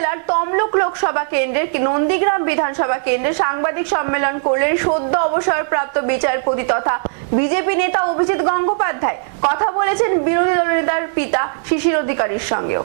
জেলার তমলুক লোকসভা কেন্দ্রের নন্দীগ্রাম বিধানসভা কেন্দ্রে সাংবাদিক সম্মেলন করলেন সদ্য অবসরপ্রাপ্ত বিচারপতি তথা বিজেপি নেতা অভিজিৎ গঙ্গোপাধ্যায়। কথা বলেছেন বিরোধী দলনেতার পিতা শিশির অধিকারীর সঙ্গেও।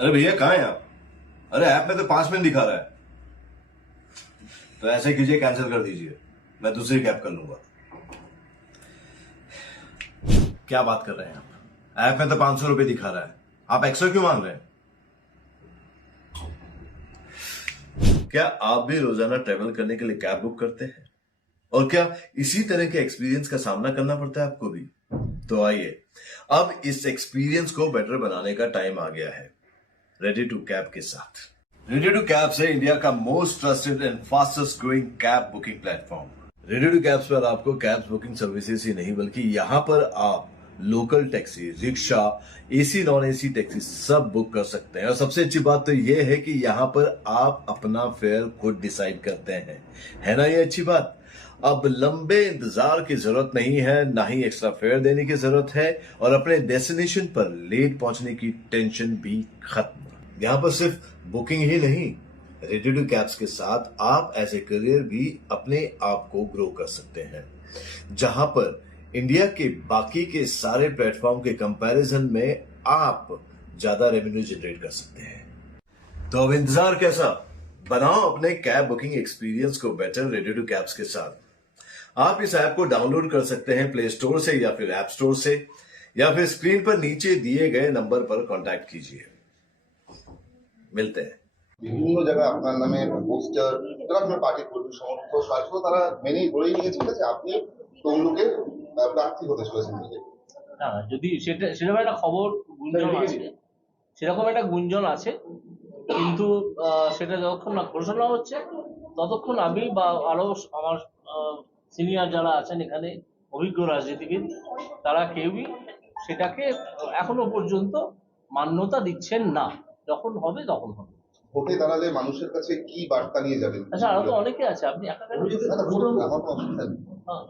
अरे भैया कहाँ हैं आप? अरे ऐप में तो 5 मिनट दिखा रहा है। तो ऐसे कीजिए, कैंसिल कर दीजिए, मैं दूसरी कैब कर लूंगा। क्या बात कर रहे हैं आप? ऐप में तो 500 रुपए दिखा रहा है, आप एक्स्ट्रा क्यों मांग रहे हैं? क्या आप भी रोजाना ट्रेवल करने के लिए कैब बुक करते हैं? और क्या इसी तरह के एक्सपीरियंस का सामना करना पड़ता है आपको भी? तो आइए, अब इस एक्सपीरियंस को बेटर बनाने का टाइम आ गया है रेडी टू कैब के साथ। रेडी टू कैब से इंडिया का most trusted and fastest growing cab booking platform. Ready to cabs पर आपको कैब बुकिंग सर्विसेज ही नहीं बल्कि यहाँ पर आप local taxi, rickshaw, AC non AC taxi सब बुक कर सकते हैं। और सबसे अच्छी बात तो ये है कि यहाँ पर आप अपना फेयर खुद डिसाइड करते हैं, है ना ये अच्छी बात। अब लंबे इंतजार की जरूरत नहीं है, ना ही एक्स्ट्रा फेयर देने की जरूरत है, और अपने डेस्टिनेशन पर लेट पहुंचने की टेंशन भी खत्म। यहाँ पर सिर्फ बुकिंग ही नहीं, रेडी टू कैब्स के साथ आप एज ए करियर भी अपने आप को ग्रो कर सकते हैं, जहां पर इंडिया के बाकी के सारे प्लेटफॉर्म के कंपैरिजन में आप ज्यादा रेवेन्यू जनरेट कर सकते हैं। तो अब इंतजार कैसा? बनाओ अपने कैब बुकिंग एक्सपीरियंस को बेटर रेडी टू कैब्स के साथ। आप इस ऐप को डाउनलोड कर सकते हैं प्ले स्टोर से या फिर ऐप स्टोर से, या फिर स्क्रीन पर नीचे दिए गए नंबर पर कांटेक्ट कीजिए। मिलते हैं। বিভিন্ন জায়গায় আপনার নামে পোস্টার আপনার পার্টি কর্মী সমর্থক স্বাস্থ্য তারা মেনেই ধরেই নিয়েছিল যে আপনি তমলুকের প্রার্থী হতে চলেছেন। না, যদি সেরকম একটা খবর গুঞ্জন আছে, সেরকম একটা গুঞ্জন আছে, কিন্তু সেটা যতক্ষণ না ঘোষণা হচ্ছে ততক্ষণ আমি বা আরো আমার সিনিয়র যারা আছেন এখানে অভিজ্ঞ রাজনীতিবিদ তারা কেউই সেটাকে এখনো পর্যন্ত মান্যতা দিচ্ছেন না। যখন হবে তখন হবে। ভোটে দাঁড়ালে মানুষের কাছে কি বার্তা নিয়ে যাবেন? আচ্ছা, আরো তো অনেকে আছে, আপনি একা কেন? আমার তো অসুবিধা নেই। হ্যাঁ।